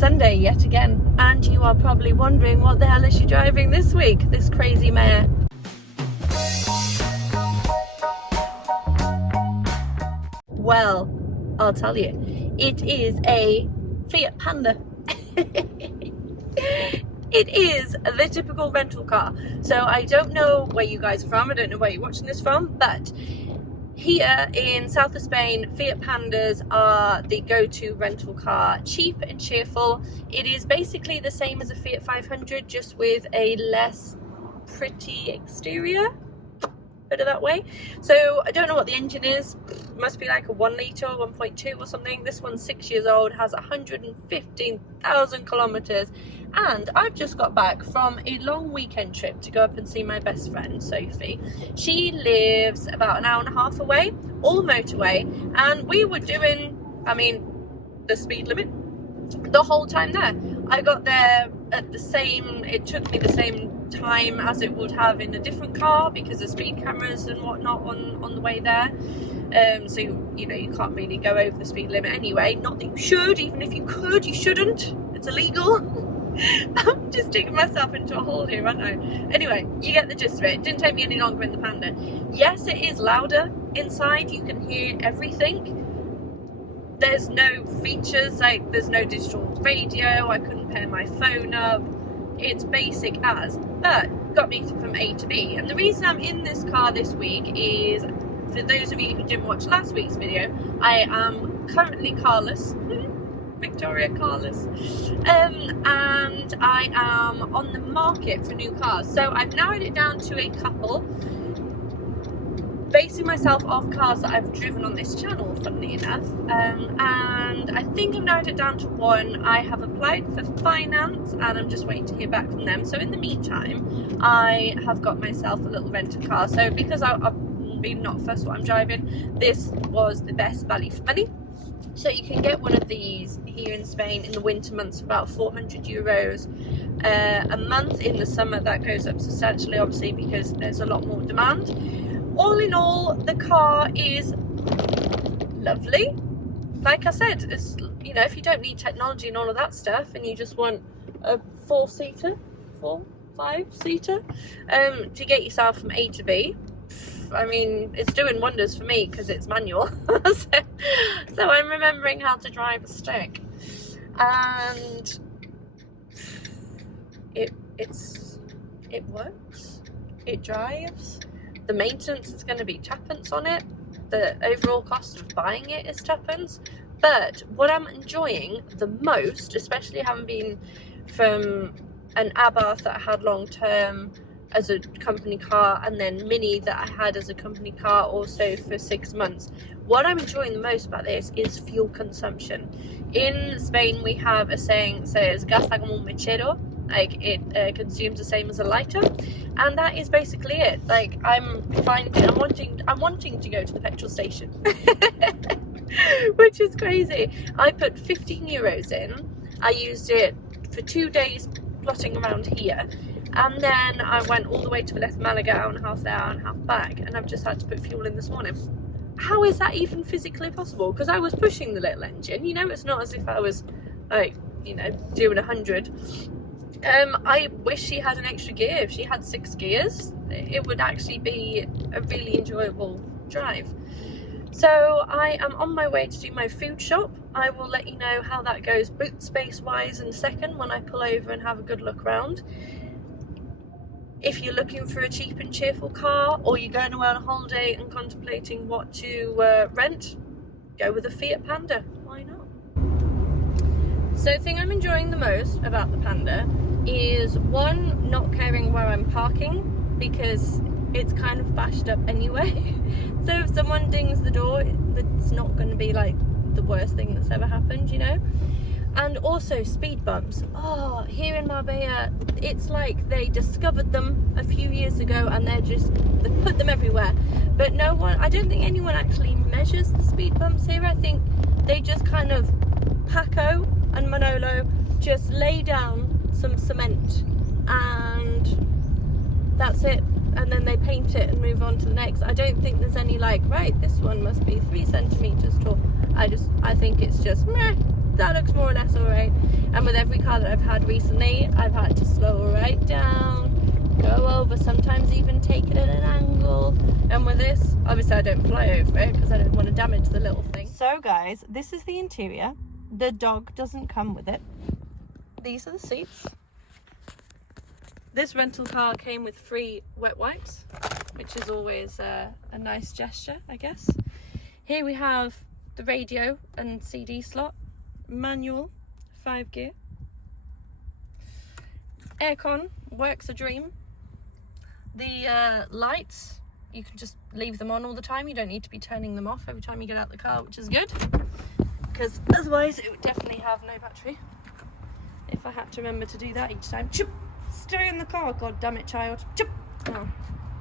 Sunday yet again, and you are probably wondering what the hell is she driving this week, this crazy mare. Well, I'll tell you, it is a Fiat Panda. It is the typical rental car. So I don't know where you guys are from, I don't know where you're watching this from, but here in south of Spain, Fiat Pandas are the go-to rental car. Cheap and cheerful. It is basically the same as a Fiat 500, just with a less pretty exterior. Put it that way. So I don't know what the engine is. It must be like a 1 litre, 1.2 or something. This one's 6 years old, has 115,000 kilometers. And I've just got back from a long weekend trip to go up and see my best friend, Sophie. She lives about an hour and a half away, all motorway, and we were doing, the speed limit the whole time there. I got there at it took me the same time as it would have in a different car because of speed cameras and whatnot on the way there. So, you can't really go over the speed limit anyway. Not that you should, even if you could, you shouldn't. It's illegal. I'm just digging myself into a hole here, aren't I? Anyway, you get the gist of it. It didn't take me any longer in the Panda. Yes, it is louder inside. You can hear everything. There's no features, like there's no digital radio. I couldn't pair my phone up. It's basic as, but got me from A to B. And the reason I'm in this car this week is, for those of you who didn't watch last week's video, I am currently carless. Victoria carless, and I am on the market for new cars. So I've narrowed it down to a couple, basing myself off cars that I've driven on this channel, funnily enough, and I think I've narrowed it down to one. I have applied for finance and I'm just waiting to hear back from them. So in the meantime, I have got myself a little rental car. So because I've been not fussed what I'm driving, this was the best value for money. So you can get one of these here in Spain in the winter months for about 400 euros a month. In the summer that goes up substantially, obviously, because there's a lot more demand. All in all, the car is lovely. Like I said, it's, if you don't need technology and all of that stuff and you just want a 5-seater to get yourself from A to B, it's doing wonders for me because it's manual. so I'm remembering how to drive a stick, and it works. It drives. The maintenance is going to be tuppence on it. The overall cost of buying it is tuppence. But what I'm enjoying the most, especially having been from an Abarth that I had long term as a company car, and then Mini that I had as a company car also for 6 months. What I'm enjoying the most about this is fuel consumption. In Spain we have a saying, says gasta como un mechero, like it consumes the same as a lighter, and that is basically it. Like I'm wanting to go to the petrol station, which is crazy. I put 15 euros in. I used it for 2 days plotting around here. And then I went all the way to Malaga, hour and a half there, hour and a half back, and I've just had to put fuel in this morning. How is that even physically possible? Because I was pushing the little engine, it's not as if I was doing 100. I wish she had an extra gear. If she had 6 gears, it would actually be a really enjoyable drive. So I am on my way to do my food shop. I will let you know how that goes boot space wise in a second when I pull over and have a good look around. If you're looking for a cheap and cheerful car, or you're going away on a holiday and contemplating what to rent, go with a Fiat Panda. Why not? So the thing I'm enjoying the most about the Panda is, one, not caring where I'm parking, because it's kind of bashed up anyway. So if someone dings the door, it's not going to be like the worst thing that's ever happened, And also speed bumps. Oh, here in Marbella, it's like they discovered them a few years ago and they put them everywhere. But I don't think anyone actually measures the speed bumps here. I think they just kind of, Paco and Manolo just lay down some cement and that's it. And then they paint it and move on to the next. I don't think there's any right, this one must be 3 centimeters tall. I think it's just meh. that looks more or less all right. And with every car that I've had recently, I've had to slow right down, go over, sometimes even take it at an angle. And with this, obviously I don't fly over it because I don't want to damage the little thing. So guys, this is the interior. The dog doesn't come with it. These are the seats. This rental car came with free wet wipes, which is always a nice gesture, I guess. Here we have the radio and CD slot, manual, 5 gear. Aircon, works a dream. The lights, you can just leave them on all the time. You don't need to be turning them off every time you get out of the car, which is good, because otherwise it would definitely have no battery if I had to remember to do that each time. Chip, stay in the car, god damn it, child. Chip. Oh,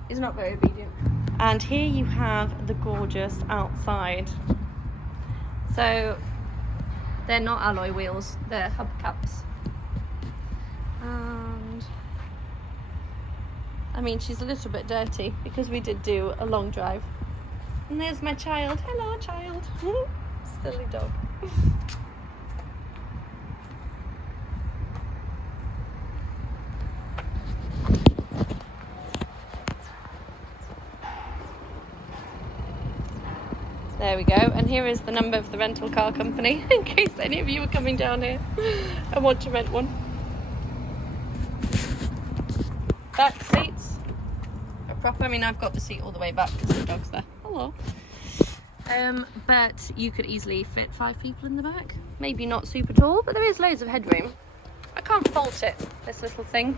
he's not very obedient. And here you have the gorgeous outside. So they're not alloy wheels, they're hubcaps. And I mean, she's a little bit dirty because we did do a long drive. And there's my child. Hello, child. Silly dog. There we go, and here is the number of the rental car company in case any of you are coming down here and want to rent one. Back seats are proper. I mean, I've got the seat all the way back because the dog's there. Hello. But you could easily fit 5 people in the back. Maybe not super tall, but there is loads of headroom. I can't fault it, this little thing.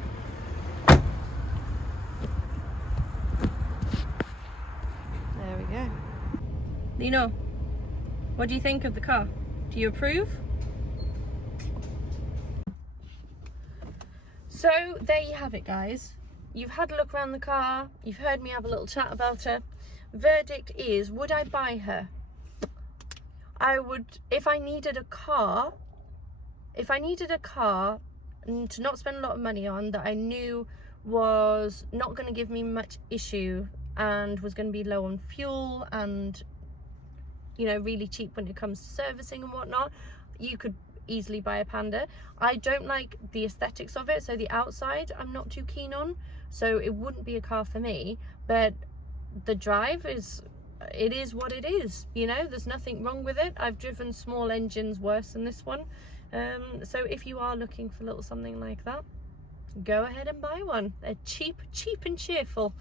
There we go. Lino, what do you think of the car? Do you approve? So there you have it, guys. You've had a look around the car, you've heard me have a little chat about her. Verdict is, would I buy her? I would, if I needed a car to not spend a lot of money on, that I knew was not going to give me much issue and was going to be low on fuel and, you know, really cheap when it comes to servicing and whatnot, you could easily buy a Panda. I don't like the aesthetics of it, so the outside I'm not too keen on, so it wouldn't be a car for me. But the drive is, it is what it is, you know, there's nothing wrong with it. I've driven small engines worse than this one, so if you are looking for a little something like that, go ahead and buy one. They're cheap and cheerful.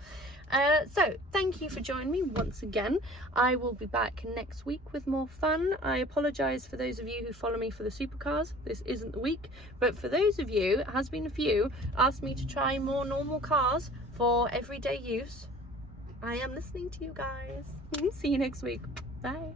So thank you for joining me once again. I will be back next week with more fun. I apologise for those of you who follow me for the supercars. This isn't the week, but for those of you, it has been a few, asked me to try more normal cars for everyday use. I am listening to you guys. See you next week. Bye.